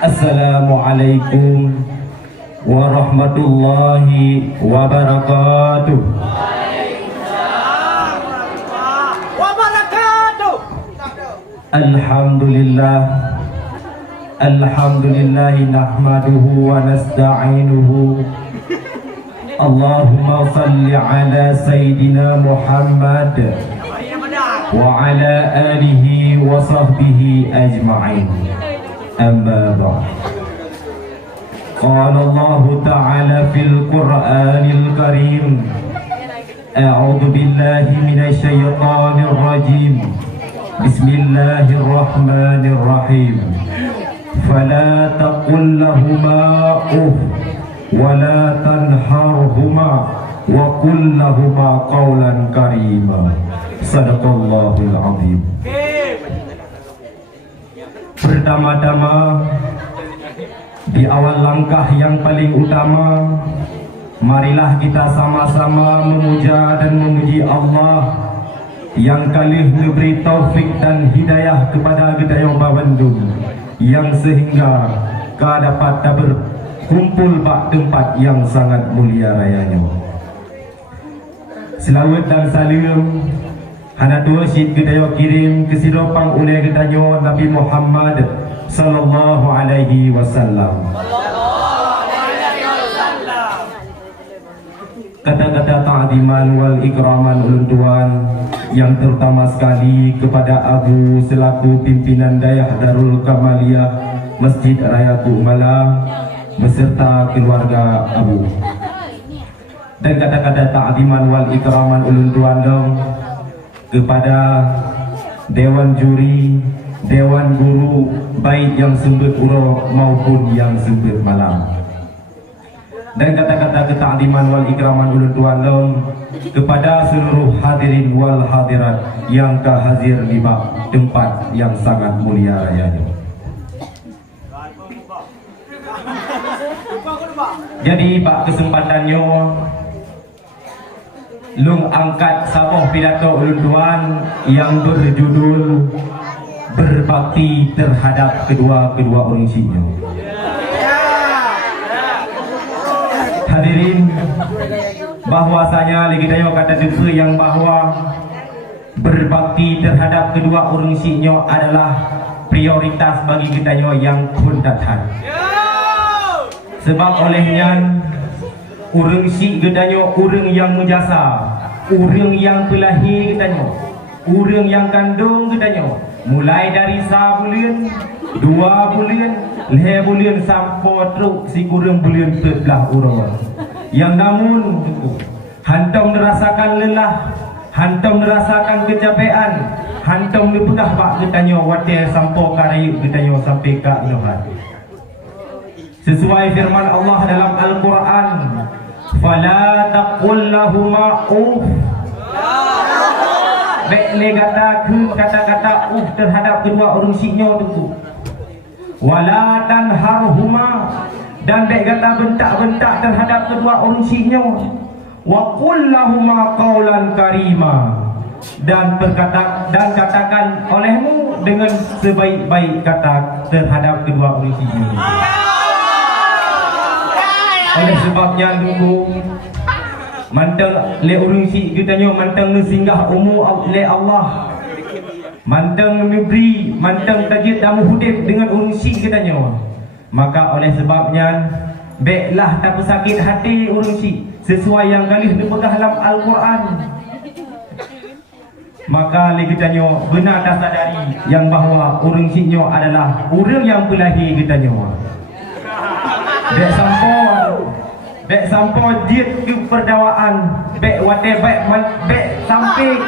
Assalamualaikum warahmatullahi wabarakatuh. Alhamdulillah, alhamdulillah nahmaduhu wa nasta'inuhu. Allahumma salli ala Sayyidina Muhammad wa ala alihi wa sahbihi ajma'in. Amma ba'd. Qala Allah Ta'ala fil Qur'anil Karim, a'udzu billahi minasy syaithanir rajim. Bismillahirrahmanirrahim. Fala taqul lahumā uff wa la tanharhumā wa qul lahumā qawlan karīmā. Shadaqallahul 'azim. Pertama-tama, di awal langkah yang paling utama, marilah kita sama-sama memuja dan memuji Allah yang kalih memberi taufik dan hidayah kepada kita yang Bandung, yang sehingga kita dapat berkumpul pada tempat yang sangat mulia rayanya. Selawat dan salam hana dua syid kita kirim ke sidopang oleh kita Nabi Muhammad sallallahu alaihi wasallam. Kata-kata ta'ziman wal ikraman ulun tuan yang terutama sekali kepada Abu selaku pimpinan Dayah Darul Kamaliyah Masjid Raya Kumala beserta keluarga Abu. Dan kata-kata ta'ziman wal ikraman ulun tuan dong kepada Dewan Juri, Dewan Guru, baik yang sumber uro maupun yang sumber malam. Dan kata-kata ketakdiman wal ikraman ulun tuan kepada seluruh hadirin wal hadirat yang kehazir di tempat yang sangat mulia rayanya. Jadi pak kesempatannya lung angkat sabuh pidato ulun tuan yang berjudul berbakti terhadap kedua orang sinyo. Hadirin, bahwasanya lagi dayo kata depa yang bahwa berbakti terhadap kedua orang sinyo adalah prioritas bagi kita yang kundatan. Sebab olehnya urang si gedanyo urang yang menjasa, urang yang pelahi gedanyo, urang yang kandung gedanyo, mulai dari sabulan, 2 bulan, 5 bulan sampai terus si kurang bulan terbelah urang. Yang namun hantam merasakan lelah, hantam merasakan kecapean, hantam dipedah pak gedanyo wate sampai karayu gedanyo sampai ke Tuhan. Sesuai firman Allah dalam Al-Quran, fala taqul lahumā uff. Baiklah kata-kata uff terhadap kedua orang sinyo itu. Wala tanharhumā, dan baik kata bentak-bentak terhadap kedua orang sinyo. Wa qul lahumā qawlan karīmā, dan katakan olehmu dengan sebaik-baik kata terhadap kedua orang sinyo. Oleh sebabnya dulu mantang le urang si gedanyo mantang singgah le Allah, mantang negeri, mantang tajid damu hudib dengan urang si gedanyo. Maka oleh sebabnya baiklah tak sakit hati urang si sesuai yang kali dipegang dalam Al-Quran. Maka le gedanyo benar dah sadari yang bahawa urang sinyo adalah urang yang pelahi gedanyo. Bek sampai diet ke perdawaan, bek wate bek sampai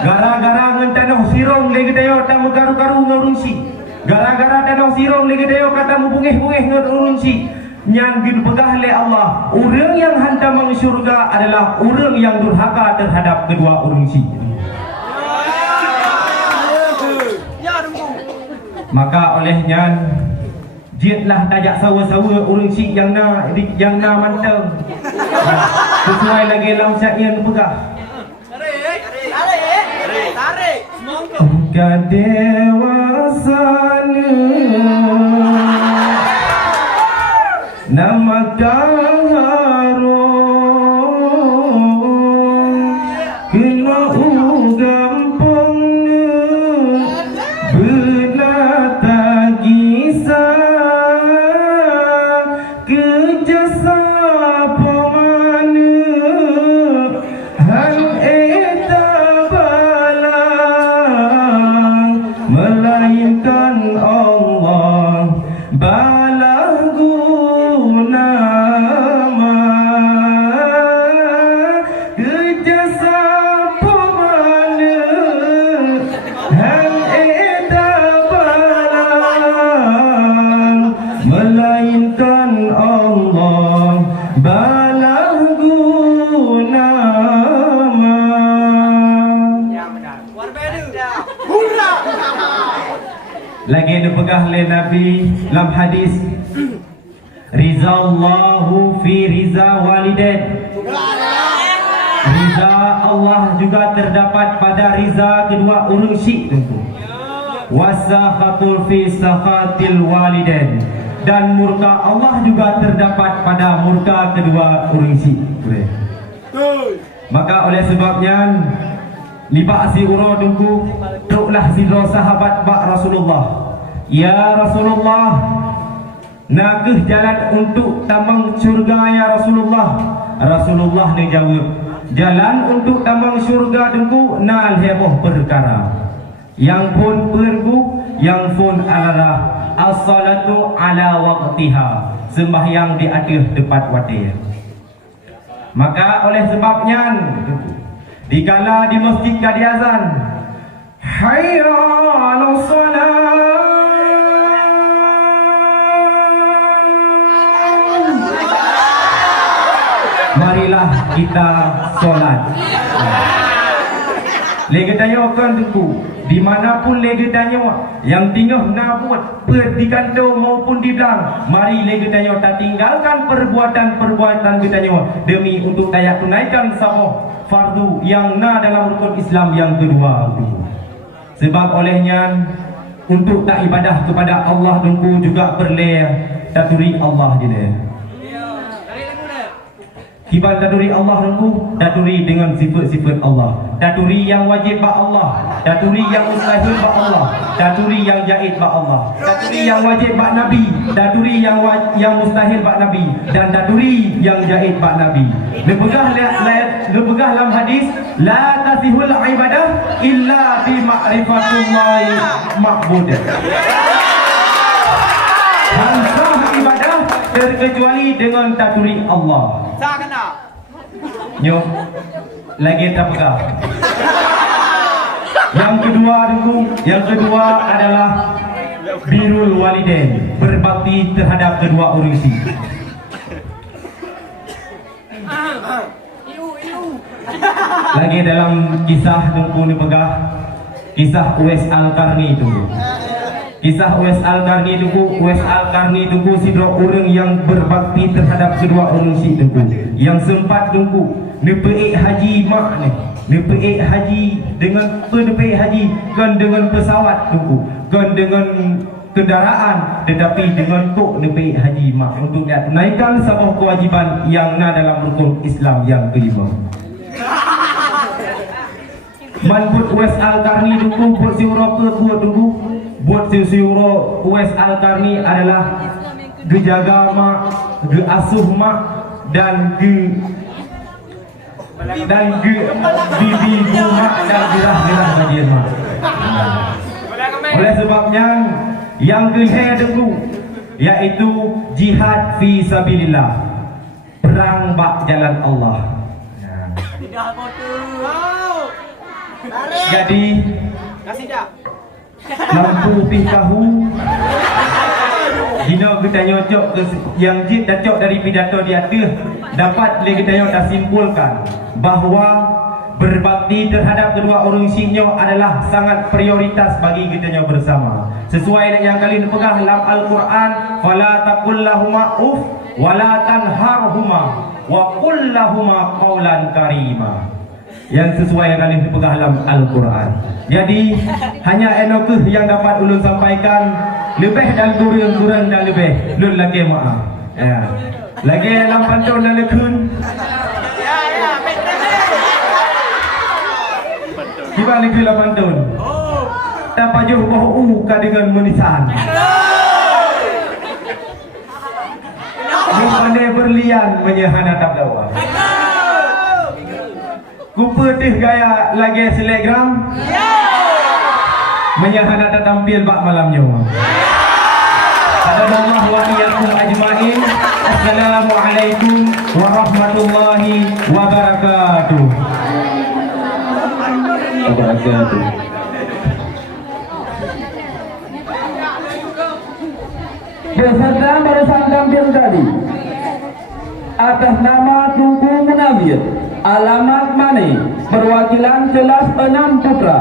gara-gara ngan tanah sirong lagi dayo tamu karu-karu ngurung si, gara-gara tanah sirong lagi dayo kata mu bungeh-bungeh ngurung si, Yang dipegah oleh Allah, orang yang hantar masuk syurga adalah orang yang durhaka terhadap kedua orang si. Maka olehnya jiatlah tajak sawa-sawa orang si yang na manteng. Sesuai lagi dalam syair pegah. Tarik. Kadewasana nama harum kena gampang belata kisah kejasa pemana han eta balang melainkan Allah balang guna kejasa pemana han eta balang melainkan Allah balang guna lagi dipegah oleh Nabi dalam hadis rizallahu fi riza walidain. Riza Allah juga terdapat pada riza kedua orang syik tentu. Wasakhatul fi sakhatil walidain, dan murka Allah juga terdapat pada murka kedua orang syik. Maka oleh sebabnya libak si uro dengku truklah zidro sahabat bak Rasulullah. Ya Rasulullah, nakeh jalan untuk tamang syurga ya Rasulullah. Rasulullah ni jawab, jalan untuk tamang syurga dengku nal heboh perkara. Yang pun pergu, yang pun alarah. As-salatu ala waqtiha, sembahyang di atas tepat waktu. Maka oleh sebabnya dikala di masjid kadi azan, hayya 'alas salat, marilah kita solat. Lega tanya kan tuku, dimanapun lega tanya yang tinggal nak buat di kantor maupun di belang, mari lega tanya tak tinggalkan perbuatan-perbuatan kita tanya demi untuk daya tunaikan sabah fardu yang na dalam rukun Islam yang kedua. Sebab olehnya untuk tak ibadah kepada Allah dengku juga perlu taturi Allah dia. Kibar taturi Allah dengku, taturi dengan sifat-sifat Allah. Taturi yang wajib bak Allah, taturi yang mustahil bak Allah, taturi yang jaiz bak Allah, taturi yang wajib bak Nabi, taturi yang mustahil bak Nabi, dan taturi yang jaiz bak Nabi. Lepegah dalam hadis, la tasihul ibadah illa bi ma'rifatullahi ma'bud. Sah ibadah terkecuali dengan taturi Allah. Sah kena. Nyok lagi tak pegang. Yang kedua adalah birrul walidain, berbakti terhadap kedua orang si. Lagi dalam kisah dengku ni pegah, kisah Uwais Al-Qarni itu. Kisah Uwais Al-Qarni dengku sidro orang yang berbakti terhadap kedua orang si dengku, yang sempat dengku nepeik haji mak ni, nepeik haji dengan nepeik haji kan dengan pesawat dengku, kan dengan kendaraan, tetapi dengan kok nepeik haji mak untuk naikkan sebuah kewajiban yang na dalam rukun Islam yang kelima. Manput Uwais Al-Qarni dengku buat siura ke dengku. Buat siura Uwais Al-Qarni adalah gejaga mak, geasuh mak, dan bibi mak dan gerah-gerah bagian mak. Oleh sebabnya yang kelima dengku yaitu jihad fi sabilillah, perang bak jalan Allah. Jadi lampu pih tahu di Bina kita nyocok ke yang jid dah cok dari pidato di atas, dapat kita dah simpulkan bahawa berbakti terhadap kedua orang sinyo adalah sangat prioritas bagi kita bersama. Sesuai dengan yang kalian pegang dalam Al-Quran, fala taqul lahuma uff wala tanharhuma wa qul lahuma qawlan karima. Yang sesuai yang kalian pegang dalam Al-Quran. Jadi hanya enokah yang dapat ulun sampaikan, lebih dan kurang dan lebih lun lagi maaf. Ya. Lagi dalam pantun dan lekun. Gimana lagi dalam pantun? Tak pajuh bahu dengan menisan. Pandai berlian menyahan atap lawa. Ku putih gaya lagi selegram. Menyahan atap tampil bak malamnya. Hadanallah wa iyyakum ajmain. Assalamualaikum warahmatullahi wabarakatuh. Beserta barusan tampil tadi atas nama Tugu Munawir, alamat Mane, perwakilan kelas 6 Putra.